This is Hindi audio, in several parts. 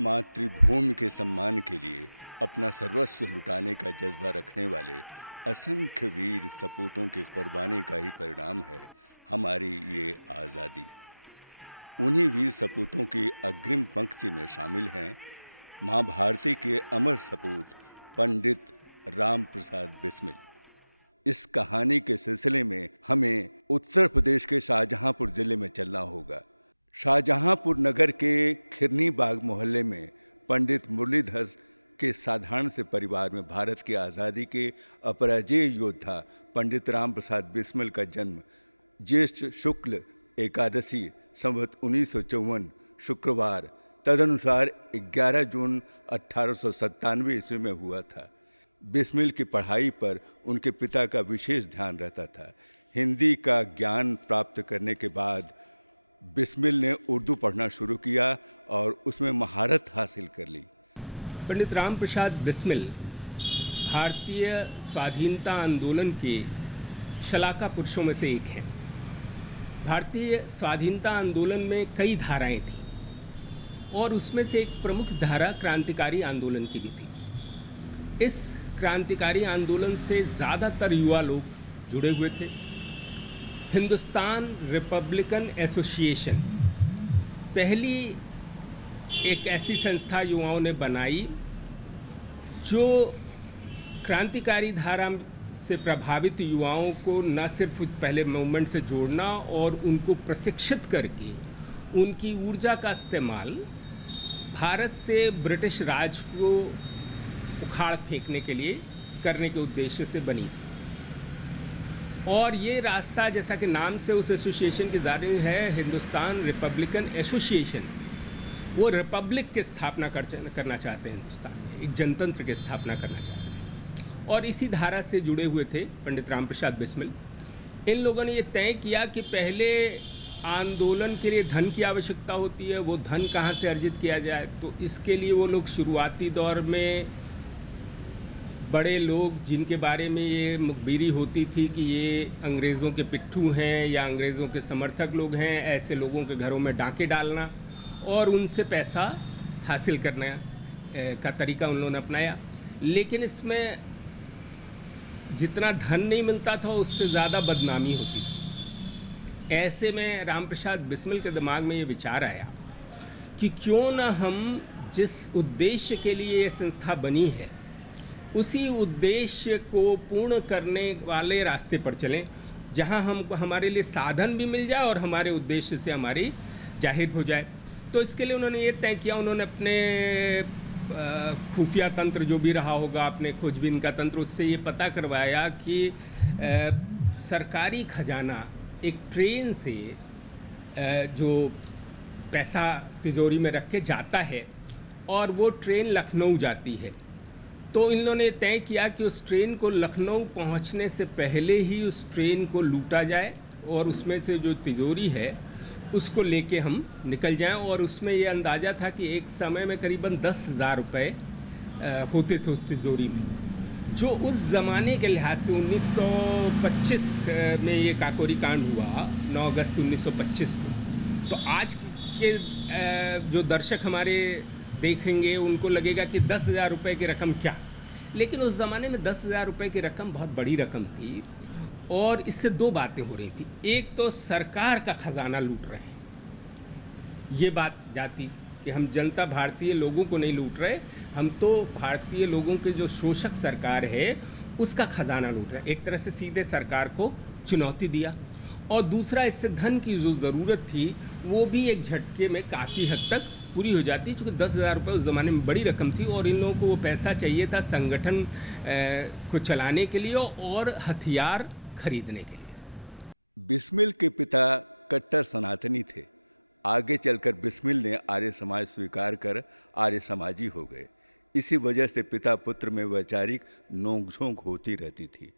मातृभूमि के सम्मान के लिए अपना सर्वस्व लुटाने का जज्बा रखने वाले असंख्य वीर सपूतों की कुर्बानी का ही परिणाम है हमारी ये आज़ादी। उन्हीं वीर सपूतों की अग्रिम पंक्ति में शामिल हैं माँ भारती के अमर सपूत पंडित राम प्रसाद बिस्मिल। इस कहानी के सिलसिले में हमें उत्तर प्रदेश के शाहजहांपुर ज़िले में चलना होगा। शाहजहांपुर नगर के खिरनी बाग मोहल्ले में पंडित मुरलीधर के साधारण से परिवार में भारत की आज़ादी के अपराजेय योद्धा पंडित राम प्रसाद बिस्मिल का जन्म ज्येष्ठ शुक्ल एकादशी संवत 1954 शुक्रवार तदनुसार 11 जून 1897 ईस्वी में हुआ था। बिस्मिल की पढ़ाई पर उनके पिता का विशेष ध्यान रहता था। हिंदी का ज्ञान प्राप्त करने के बाद बिस्मिल ने उर्दू पढ़ना शुरू किया और उसमें महारत हासिल कर ली। पंडित राम प्रसाद बिस्मिल भारतीय स्वाधीनता आंदोलन के शलाका पुरुषों में से एक हैं। भारतीय स्वाधीनता आंदोलन में कई धाराएं थीं और उसमें से एक प्रमुख धारा क्रांतिकारी आंदोलन की भी थी। इस क्रांतिकारी आंदोलन से ज़्यादातर युवा लोग जुड़े हुए थे। हिंदुस्तान रिपब्लिकन एसोसिएशन पहली एक ऐसी संस्था युवाओं ने बनाई जो क्रांतिकारी धारा से प्रभावित युवाओं को न सिर्फ पहले मूवमेंट से जोड़ना और उनको प्रशिक्षित करके उनकी ऊर्जा का इस्तेमाल भारत से ब्रिटिश राज को उखाड़ फेंकने के लिए करने के उद्देश्य से बनी थी। और ये रास्ता जैसा कि नाम से उस एसोसिएशन की जारी है, हिंदुस्तान रिपब्लिकन एसोसिएशन, वो रिपब्लिक की स्थापना करना चाहते हैं। हिंदुस्तान में एक जनतंत्र की स्थापना करना चाहते हैं और इसी धारा से जुड़े हुए थे पंडित राम प्रसाद बिस्मिल। इन लोगों ने ये तय किया कि पहले आंदोलन के लिए धन की आवश्यकता होती है, वो धन कहाँ से अर्जित किया जाए। तो इसके लिए वो लोग शुरुआती दौर में बड़े लोग जिनके बारे में ये मुखबिरी होती थी कि ये अंग्रेज़ों के पिट्ठू हैं या अंग्रेज़ों के समर्थक लोग हैं, ऐसे लोगों के घरों में डाके डालना और उनसे पैसा हासिल करने का तरीका उन लोगों ने अपनाया। लेकिन इसमें जितना धन नहीं मिलता था उससे ज़्यादा बदनामी होती थी। ऐसे में राम प्रसाद बिस्मिल के दिमाग में ये विचार आया कि क्यों ना हम जिस उद्देश्य के लिए ये संस्था बनी है उसी उद्देश्य को पूर्ण करने वाले रास्ते पर चलें, जहां हमको हमारे लिए साधन भी मिल जाए और हमारे उद्देश्य से हमारी जाहिर हो जाए। तो इसके लिए उन्होंने ये तय किया, उन्होंने अपने खुफिया तंत्र जो भी रहा होगा, अपने खोजबीन का तंत्र, उससे ये पता करवाया कि सरकारी खजाना एक ट्रेन से जो पैसा तिजोरी में रख के जाता है और वो ट्रेन लखनऊ जाती है। तो इन लोगों ने तय किया कि उस ट्रेन को लखनऊ पहुंचने से पहले ही उस ट्रेन को लूटा जाए और उसमें से जो तिजोरी है उसको लेके हम निकल जाएं। और उसमें ये अंदाज़ा था कि एक समय में करीबन 10,000 रुपये होते थे उस तिजोरी में, जो उस ज़माने के लिहाज से 1925 में ये काकोरी कांड हुआ 9 अगस्त 1925 को। तो आज के जो दर्शक हमारे देखेंगे उनको लगेगा कि 10,000 रुपये की रकम क्या, लेकिन उस ज़माने में 10,000 रुपये की रकम बहुत बड़ी रकम थी। और इससे दो बातें हो रही थी, एक तो सरकार का ख़जाना लूट रहे हैं, ये बात जाती कि हम जनता भारतीय लोगों को नहीं लूट रहे, हम तो भारतीय लोगों के जो शोषक सरकार है उसका ख़जाना लूट रहे हैं। एक तरह से सीधे सरकार को चुनौती दिया। और दूसरा, इससे धन की जो ज़रूरत थी वो भी एक झटके में काफ़ी हद तक पूरी हो जाती, चूँकि 10,000 रुपये उस ज़माने में बड़ी रकम थी और इन लोगों को वो पैसा चाहिए था संगठन को चलाने के लिए और हथियार खरीदने के लिए। बिस्मिल के पिता कट्टर सनातनी थे। आगे चलकर बिस्मिल ने आर्य समाज स्वीकार कर आर्य समाजी हो गए। इसी वजह से पिता पुत्र में वैचारिक नोकझोंक होती रहती थी।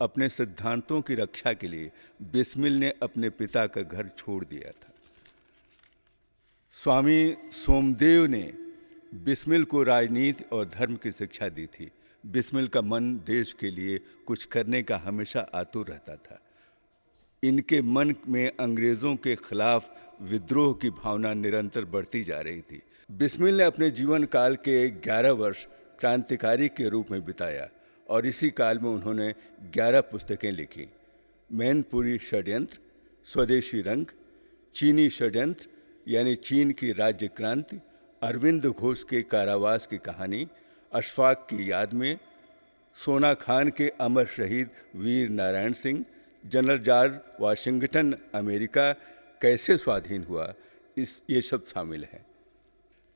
अपने सिद्धांतों की रक्षा के लिए बिस्मिल ने अपने पिता का घर छोड़ दिया था। स्वामी सोमदेव ने बिस्मिल को राजनीति और धर्म की शिक्षा दी थी। बिस्मिल का मन देश के लिए कुछ करने का हमेशा आतुर रहता था। इनके मन में अंग्रेज़ों के खिलाफ विद्रोह की भावना निरंतर बढ़ती जा रही थी। बिस्मिल ने अपने जीवन काल के 11 वर्ष क्रांतिकारी के रूप में बिताया और इसी काल में उन्होंने 11 पुस्तकें लिखी। मैनपुरी षड्यंत्र, स्वदेशी रंग, चीनी षड्यंत्र यानी चीन की राज्य क्रांति, अरविंद घोष के कारावास की कहानी, अशफाक की याद में, सोना खान के अमर शहीद Veer Narayan Singh, general George Washington America कैसे स्वाधीन हुआ, ये सब शामिल हैं।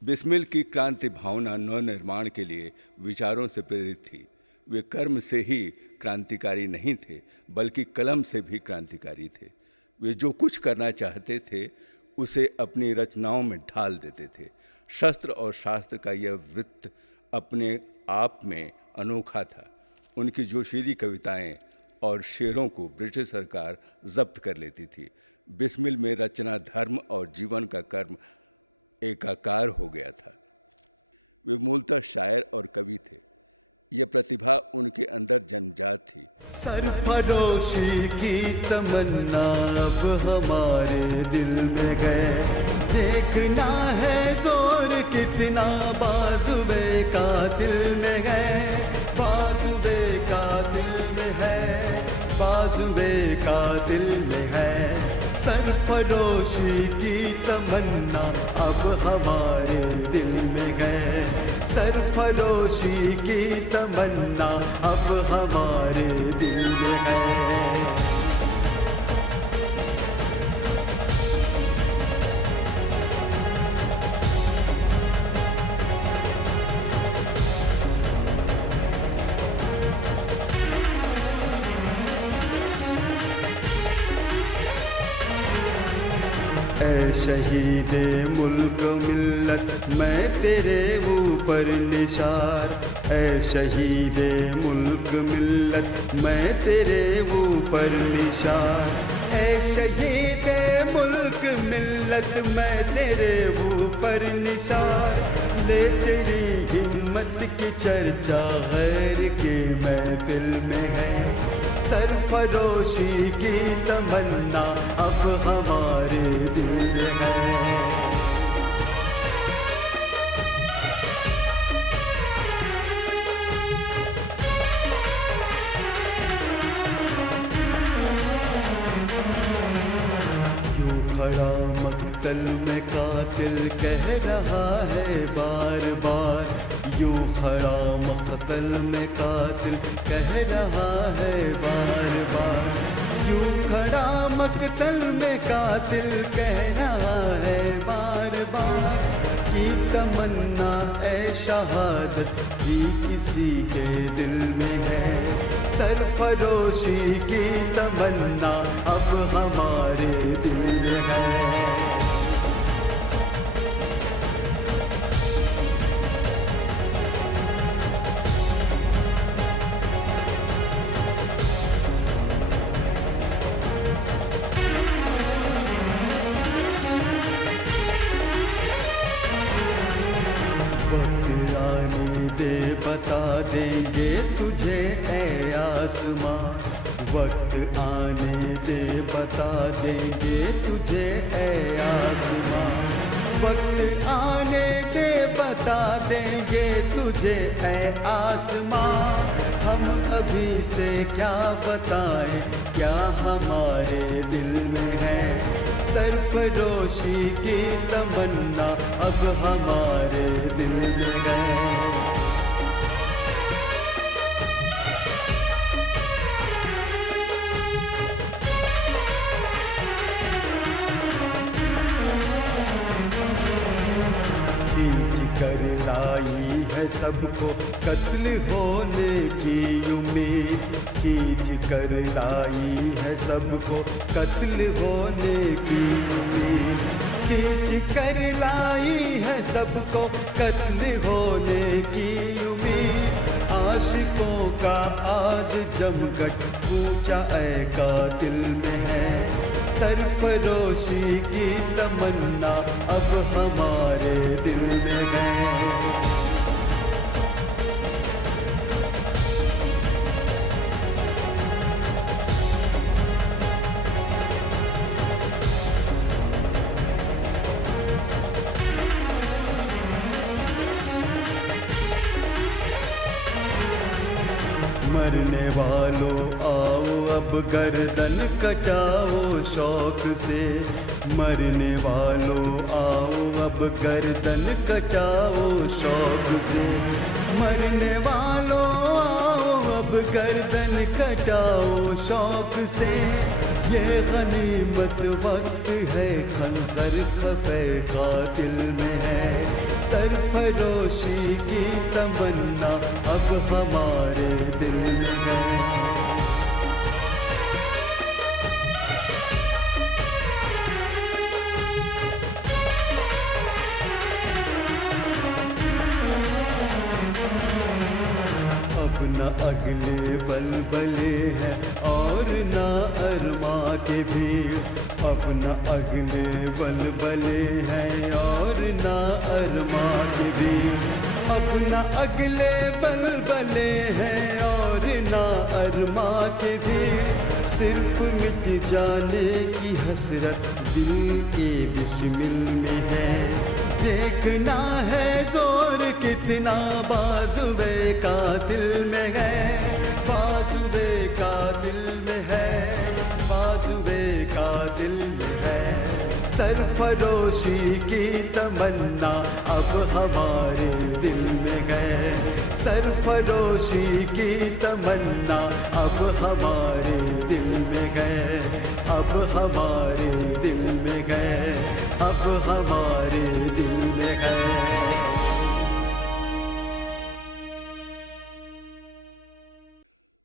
बिस्मिल की क्रांति भावना नवनिर्माण के लिए विचारों से प्रेरित थी। वे कर्म से ही क्रांतिकारी नहीं थे, बल्कि कलम से भी क्रांतिकारी थे। वे जो कुछ करना चाहते थे उसे अपनी रचनाओं में ढाल देते थे। शस्त्र और शास्त्र का यह वृत्त अपने आप में अनोखा था। उनकी जोशीली कविताएं और शेरों को ब्रिटिश सरकार जब्त कर लेती थी। बिस्मिल में रचना, धर्म और जीवन का कर्म एकाकार हो गया था। वे मूलतः शायर और कवि थे। यह प्रतिभा उनके अंदर जन्मजात थी। सरफरोशी की तमन्ना अब हमारे दिल में गए, देखना है जोर कितना बाजुए का दिल में है, बाजुए का दिल में है, बाजुए का दिल में है। सरफरोशी की तमन्ना अब हमारे दिल में है, सरफरोशी की तमन्ना अब हमारे दिल में है। ऐ शहीदे मुल्क मिल्लत मैं तेरे ऊपर निसार, ऐ शहीदे मुल्क मिल्लत मैं तेरे ऊपर निसार, ऐ शहीदे मुल्क मिल्लत मैं तेरे ऊपर निसार। ले तेरी हिम्मत की चर्चा गैर के महफिल में है, सरफरोशी की तमन्ना अब हमारे दिल में है। यूं खड़ा मक्तल में कातिल कह रहा है बार बार, यूं खड़ा मक्तल में कातिल कह रहा है बार बार, यूं खड़ा मक्तल में कातिल कह रहा है बार बार। की तमन्ना ए शहादत ही किसी के दिल में है, सरफरोशी की तमन्ना अब हमारे दिल में है। वक्त आने दे बता देंगे तुझे ऐ आसमां, वक्त आने दे बता देंगे तुझे ऐ आसमां, वक्त आने दे बता देंगे तुझे ऐ आसमां। हम अभी से क्या बताएं क्या हमारे दिल में है, सरफरोशी की तमन्ना अब हमारे दिल में है। खींच कर लाई है सबको कत्ल होने की उम्मीद, खींच कर लाई है सबको कत्ल होने की उम्मीद, खींच कर लाई है सबको कत्ल होने की उम्मीद। आशिकों का आज जमघट पूछा ऐ कातिल में है, सरफरोशी की तमन्ना अब हमारे दिल में है। मरने वालों आओ अब गर्दन कटाओ शौक से, मरने वालों आओ अब गर्दन कटाओ शौक से, मरने वालों आओ अब गर्दन कटाओ शौक से। ये गनीमत वक्त है खंजर खफे कातिल में है, सरफरोशी की तमन्ना अब हमारे दिल में है। अब न अगले बलबले हैं और न अरमा के भीड़, अब न अगले बलबले हैं और न अरमा के भीड़, अब न अगले बलबले हैं और न अरमा के भीड़। सिर्फ मिट जाने की हसरत दिल के बिस्मिल में है, देखना है जोर कितना बाजुए का दिल में है, बाजुए का दिल में है, बाजुए का दिल में है। सरफरोशी की तमन्ना अब हमारे दिल में है, सरफरोशी की तमन्ना अब हमारे दिल में है, अब हमारे दिल में है, अब हमारे दिल में है।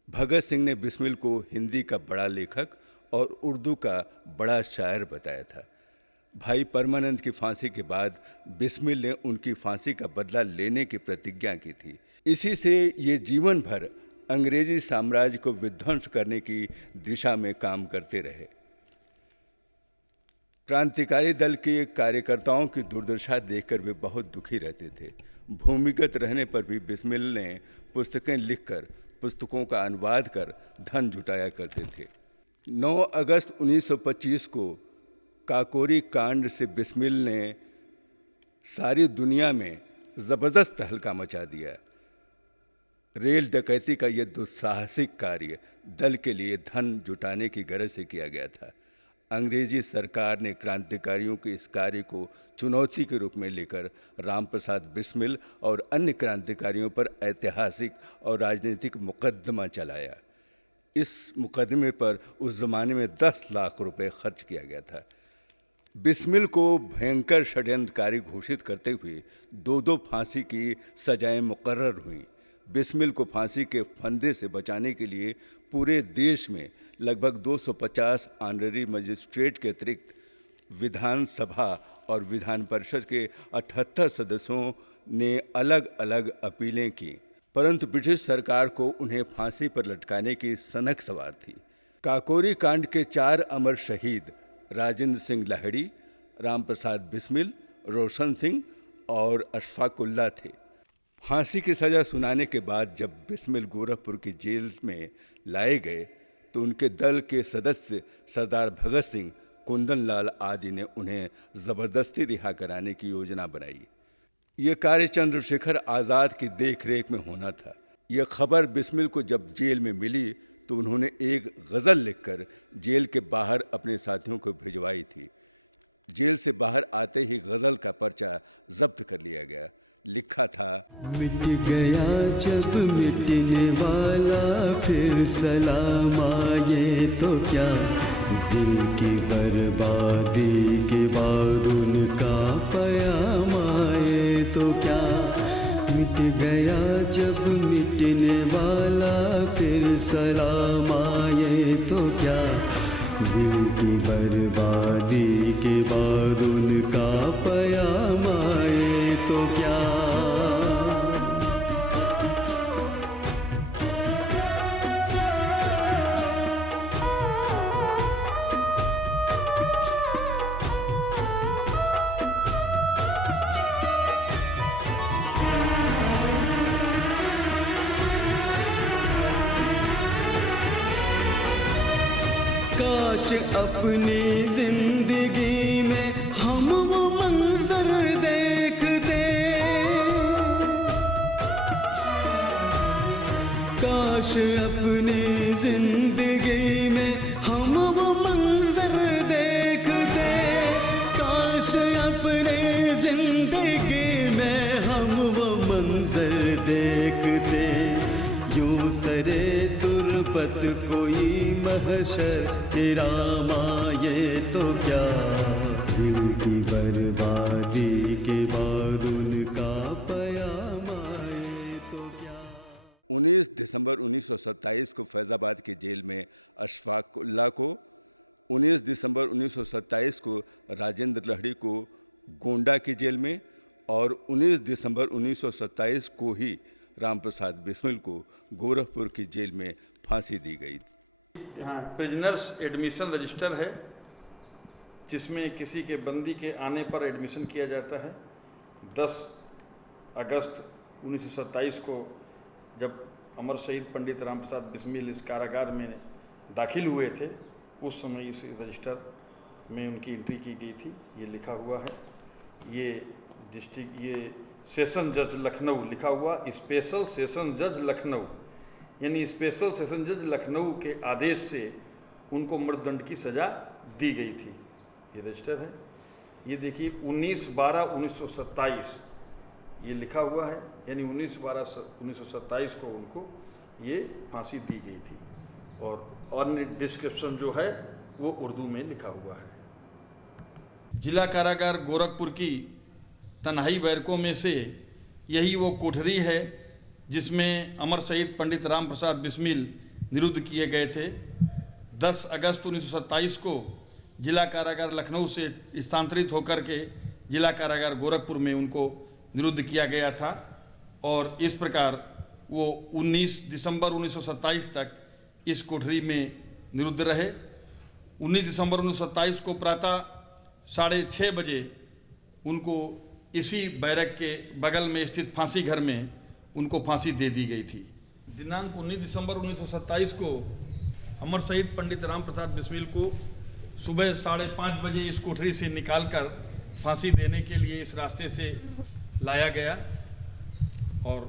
भगत सिंह ने बिस्मिल को हिंदी का बड़ा लेखक और उर्दू का बड़ा शायर बताया था। भाई परमानंद की फांसी के बाद बिस्मिल ने उनकी फांसी का बदला लेने की प्रतिज्ञा की थी। इसी से ये जीवन भर अंग्रेजी साम्राज्य को विध्वंस करने की दिशा में काम करते रहे। क्रांतिकारी दल के कार्यकर्ताओं की दुर्दशा देखकर वे बहुत दुखी रहते थे। भूमिगत रहने पर भी बिस्मिल ने पुस्तकें लिखकर, पुस्तकों का अनुवाद कर धन जुटाया करते थे। 9 अगस्त 1925 को काकोरी कांड से बिस्मिल ने सारी दुनिया में ज़बरदस्त तहलका मचा दिया। रेल डकैती का यह दुस्साहसिक कार्य दल के लिए धन जुटाने की गरज से किया गया था। अंग्रेजी सरकार ने क्रांतिकारियों के इस कार्य को चुनौती के रूप में लेकर रामप्रसाद बिस्मिल और अन्य क्रांतिकारियों पर ऐतिहासिक और राजनीतिक मुकदमा चलाया। इस मुकदमे पर उस ज़माने में 10 लाख रुपए खर्च किया गया था। बिस्मिल को भयंकर षड्यंत्रकारी घोषित करते हुए 2-2 फांसी की सजाएं मुकर्रर हुईं। बिस्मिल को फांसी के फंदे से बचाने के लिए पूरे देश में लगभग 250 ऑनररी मजिस्ट्रेट के अतिरिक्त विधानसभा और विधान परिषद के 78 सदस्यों ने अलग अलग अपीलें की, परंतु ब्रिटिश सरकार को उन्हें फांसी पर लटकाने की सनक सवार थी। काकोरी कांड के 4 अमर शहीद राजेंद्र सिंह लाहिड़ी, रामप्रसाद बिस्मिल, रोशन सिंह और अशफाकुल्ला थे। फांसी की सज़ा सुनाने के बाद जब बिस्मिल गोरखपुर की जेल में लाए गए तो उनके दल के सदस्य सरदार भगत सिंह, कुंदन लाल आदि ने उन्हें ज़बरदस्ती रिहा कराने की योजना बनाई। ये कार्य चंद्रशेखर आज़ाद की देखरेख में होना था। यह खबर बिस्मिल को जब जेल में मिली तो उन्होंने एक गज़ल लिखकर जेल के बाहर अपने साथियों को भिजवाई थी। जेल से बाहर आते ही गज़ल का पर्चा जब्त कर लिया गया। लिखा था, मिट गया जब मिटने वाला फिर सलाम आए तो क्या, दिल की बर्बादी के बाद उनका पयाम आए तो क्या। मिट गया जब मिटने वाला फिर सलाम आए तो क्या, दिल की बर्बादी के बाद उनका पयाम आए तो क्या। काश अपनी जिंदगी में हम वो मंजर देखते, काश काश अपनी जिंदगी में हम वो मंजर देखते, काश अपनी जिंदगी में हम वो मंजर देखते। यूं सरे तुरबत कोई महशर के रामा, ये तो क्या दिल की बर्बादी के बाद उनका पयामा, ये तो क्या। 19 दिसंबर 1927 को फैज़ाबाद की जेल में अशफाक उल्लाह को, 19 दिसंबर 1927 को राजेंद्र लहड़ी को गोंडा की जेल में और 19 दिसंबर 1927 को ही राम प्रसाद बिस्मिल को गोरखपुर की जेल में फांसी दी गई। यहाँ प्रिजनर्स एडमिशन रजिस्टर है, जिसमें किसी के बंदी के आने पर एडमिशन किया जाता है। 10 अगस्त 1927 को जब अमर शहीद पंडित राम प्रसाद बिस्मिल इस कारागार में दाखिल हुए थे, उस समय इस रजिस्टर में उनकी एंट्री की गई थी। ये लिखा हुआ है, ये सेशन जज लखनऊ लिखा हुआ, स्पेशल सेशन जज लखनऊ, यानी स्पेशल सेशन जज लखनऊ के आदेश से उनको मृत्युदंड की सज़ा दी गई थी। ये रजिस्टर है, ये देखिए 19/12/1927 ये लिखा हुआ है, यानी 19/12/1927 को उनको ये फांसी दी गई थी। और अन्य डिस्क्रिप्शन जो है वो उर्दू में लिखा हुआ है। जिला कारागार गोरखपुर की तन्हाई बैरकों में से यही वो कोठरी है जिसमें अमर शहीद पंडित राम प्रसाद बिस्मिल निरुद्ध किए गए थे। 10 अगस्त 1927 को जिला कारागार लखनऊ से स्थानांतरित होकर के जिला कारागार गोरखपुर में उनको निरुद्ध किया गया था और इस प्रकार वो 19 दिसंबर 1927 तक इस कोठरी में निरुद्ध रहे। 19 दिसंबर 1927 को प्रातः 6:30 बजे उनको इसी बैरक के बगल में स्थित फांसी घर में उनको फांसी दे दी गई थी। दिनांक 19 दिसंबर 1927 को अमर शहीद पंडित राम प्रसाद बिस्मिल को सुबह 5:30 बजे इस कोठरी से निकालकर फांसी देने के लिए इस रास्ते से लाया गया और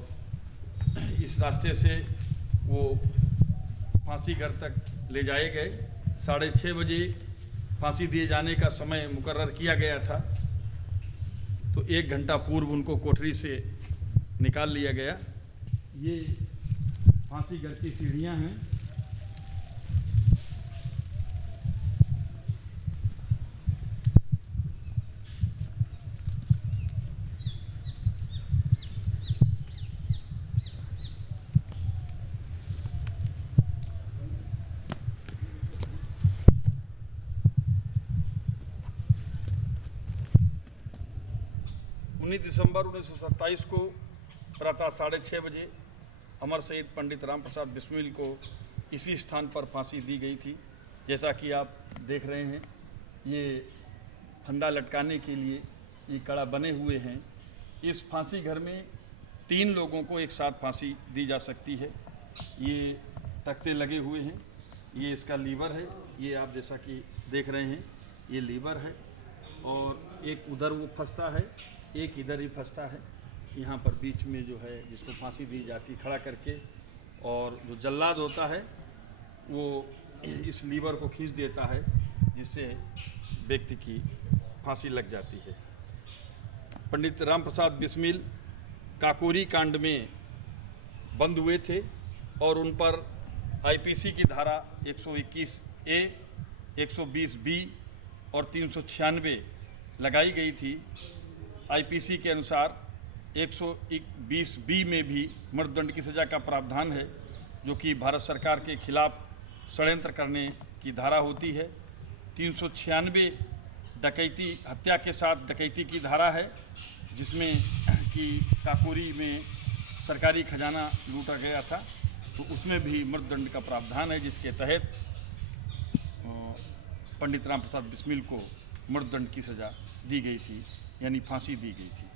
इस रास्ते से वो फांसी घर तक ले जाए गए। 6:30 बजे फांसी दिए जाने का समय मुकर्रर किया गया था, तो 1 घंटा पूर्व उनको कोठरी से निकाल लिया गया। ये फांसी घर की सीढ़ियाँ हैं। दिसंबर 1927 को प्रातः 6:30 बजे अमर शहीद पंडित राम प्रसाद बिस्मिल को इसी स्थान पर फांसी दी गई थी। जैसा कि आप देख रहे हैं, ये फंदा लटकाने के लिए ये कड़ा बने हुए हैं। इस फांसी घर में 3 लोगों को एक साथ फांसी दी जा सकती है। ये तख्ते लगे हुए हैं, ये इसका लीवर है, ये आप जैसा कि देख रहे हैं ये लीवर है और एक उधर वो फंसता है, एक इधर ही फंसता है। यहाँ पर बीच में जो है जिसको फांसी दी जाती खड़ा करके, और जो जल्लाद होता है वो इस लीवर को खींच देता है जिससे व्यक्ति की फांसी लग जाती है। पंडित राम प्रसाद बिस्मिल काकोरी कांड में बंद हुए थे और उन पर आईपीसी की धारा 121A, 120B और 396 लगाई गई थी। आईपीसी के अनुसार 120B में भी मृत्युदंड की सज़ा का प्रावधान है, जो कि भारत सरकार के खिलाफ षड्यंत्र करने की धारा होती है। 396 डकैती, हत्या के साथ डकैती की धारा है, जिसमें कि काकोरी में सरकारी खजाना लूटा गया था, तो उसमें भी मृत्युदंड का प्रावधान है, जिसके तहत पंडित राम प्रसाद बिस्मिल को मृत्युदंड की सज़ा दी गई थी, यानी फांसी दी गई थी।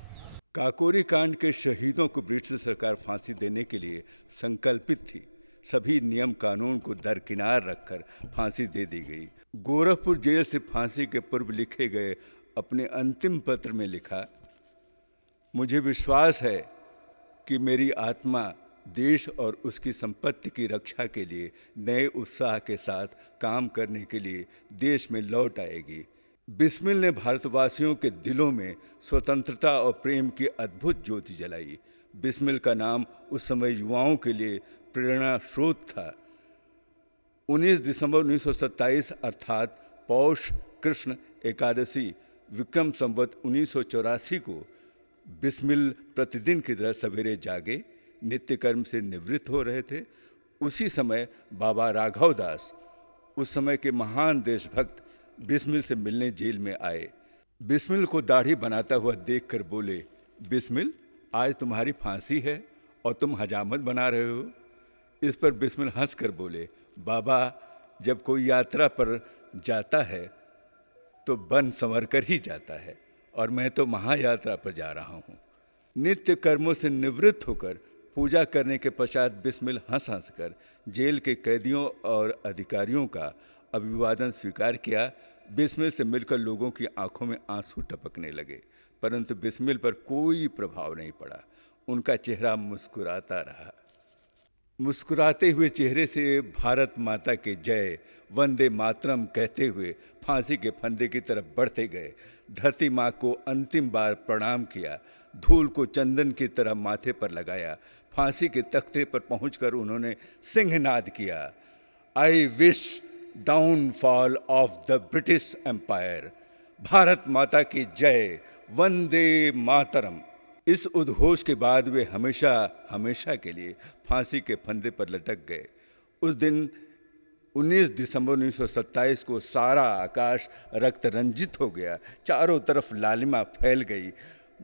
काकोरी कांड के शहीदों को ब्रिटिश सरकार फांसी देने के लिए संकल्पित थी। सभी नियम कानून को दरकिनार रखकर फांसी दे दी गई। गोरखपुर जेल से फांसी के पूर्व लिखे गए अपने अंतिम पत्र में लिखा, मुझे विश्वास है कि मेरी आत्मा देश और उसकी संपत्ति की रक्षा के लिए नए उत्साह के साथ काम करने के लिए देश में लौट आएगी। बिस्मिल ने भारतवासियों के दिलों में स्वतंत्रता और प्रेम की अद्भुत ज्योति जलाई। बिस्मिल का नाम उस समय युवाओं के लिए प्रेरणा स्रोत था। 19 दिसंबर 1927 अर्थात पौष कृष्ण एकादशी विक्रम संवत 1984 को बिस्मिल प्रतिदिन की तरह सवेरे जागे, नित्य कर्म से निवृत्त हो रहे थे। उसी समय बाबा राघव दास, उस समय के महान देशभक्त, बिस्मिल से मिलने जेल में आए। बिस्मिल को दाढ़ी बनाता हुआ देखकर बोले, बिस्मिल, आज तुम्हारी फांसी है और तुम हजामत बना रहे हो। इस पर बिस्मिल हंसकर बोले, बाबा, जब कोई यात्रा पर जाता है तो बन संवर कर ही जाता है, और मैं तो महायात्रा पर जा रहा हूँ। नित्य कर्मों से निवृत्त होकर पूजा करने के पश्चात बिस्मिल हंस हंस कर जेल के कैदियों और अधिकारियों का अभिवादन स्वीकार किया। बिस्मिल से मिलकर लोगों की आंखों में आंसू टपकने लगे, परंतु बिस्मिल पर कोई प्रभाव नहीं पड़ा। उनका चेहरा मुस्कुराता रहा। मुस्कुराते हुए चेहरे से भारत माता के जय, वंदे मातरम कहते हुए फांसी के फंदे की तरफ बढ़ते गए। धरती माँ को अंतिम बार प्रणाम किया, धूल को चंदन की तरह माथे पर लगाया। फांसी के तख्ते पर पहुंचकर उन्होंने सिंहनाद किया, I wish downfall of the British empire. Bharat माता की जय, वंदे मातरम। इस उद्घोष के बाद वे हमेशा हमेशा के लिए फांसी के फंदे पर लटक गए। उस दिन 19 दिसंबर 1927 को सारा आकाश रक्त रंजित हो गया। चारों तरफ लालिमा फैल गई।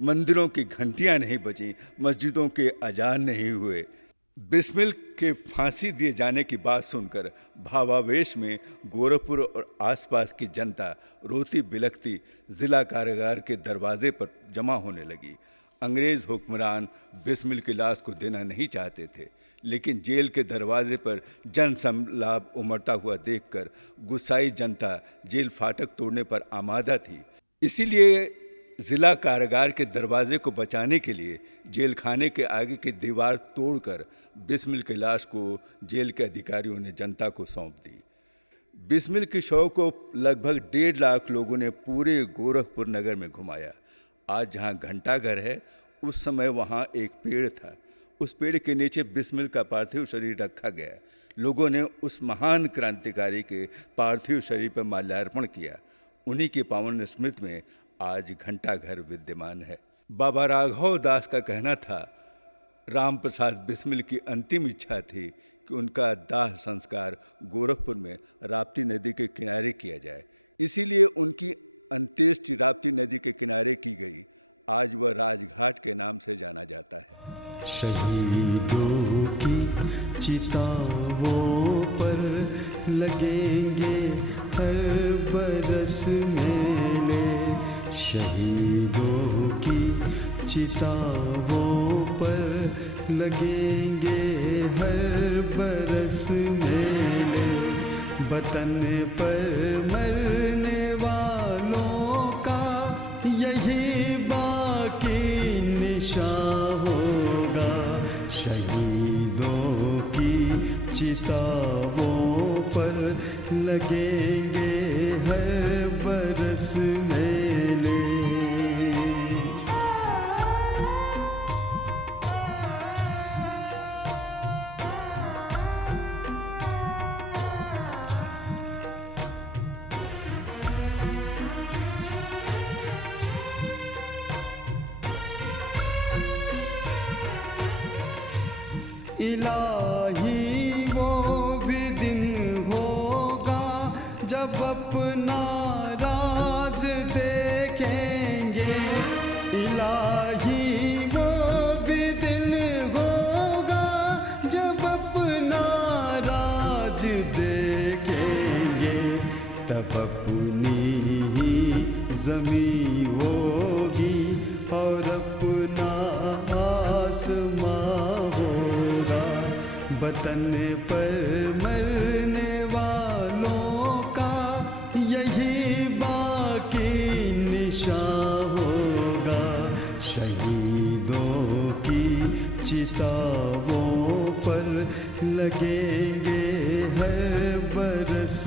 मंदिरों की घंटियां नहीं बजीं, मस्जिदों के अजान नहीं हुए। बिस्मिल के फांसी दिए जाने की बात सुनकर भावावेश में गोरखपुर और आसपास की जनता रोती बिलखती जिला कारागार के दरवाजे पर जमा होने लगी। अंग्रेज हुक्मरान बिस्मिल की लाश को देना नहीं चाहते थे, लेकिन जेल के दरवाजे पर जन सैलाब उमड़ता हुआ देखकर गुस्साई जनता जेल फाटक तोड़ने पर आमादा थी। इसीलिए जिला कारागार के दरवाजे को बचाने के लिए जेल खाने के आगे की दीवार तोड़कर बिस्मिल की लाश को जेल के अधिकारियों ने जनता को सौंप दी। बिस्मिल की शव को लगभग 1.5 लाख लोगों ने पूरे गोरखपुर नगर में घुमाया। आज जहाँ घंटाघर है, उस समय वहाँ एक पेड़ था। उस पेड़ के नीचे बिस्मिल का पार्थिव शरीर रखा गया। लोगों ने उस महान क्रांतिकारी के पार्थिव शरीर पर माल्यार्पण किया। उन्हीं के पावन स्मृति में आज घंटाघर विद्यमान है। बाबा राघव दास का कहना था, राम प्रसाद बिस्मिल की अंतिम इच्छा थी कि उनका दाह संस्कार गोरखपुर में राप्ती नदी के किनारे किया जाए। इसीलिए उनकी अंत्येष्टि राप्ती नदी के किनारे की गई। आज वह राजघाट के नाम से जाना जाता है। शहीदों की चिताओं पर लगेंगे हर बरस मेले। शहीदों की चिताओं पर लगेंगे हर बरस मेले। वतन पर मरने वालों का यही बाकी निशान होगा। शहीदों की चिताओं पर लगेंगे हर बरस मेले। इलाही वो भी दिन होगा जब अपना राज देखेंगे। इलाही वो भी दिन होगा जब अपना राज देखेंगे। तब अपनी ही ज़मीं होगी और अपना आसमां होगा। वतन पर मरने वालों का यही बाकी निशान होगा। शहीदों की चिताओं लगेंगे हर बरस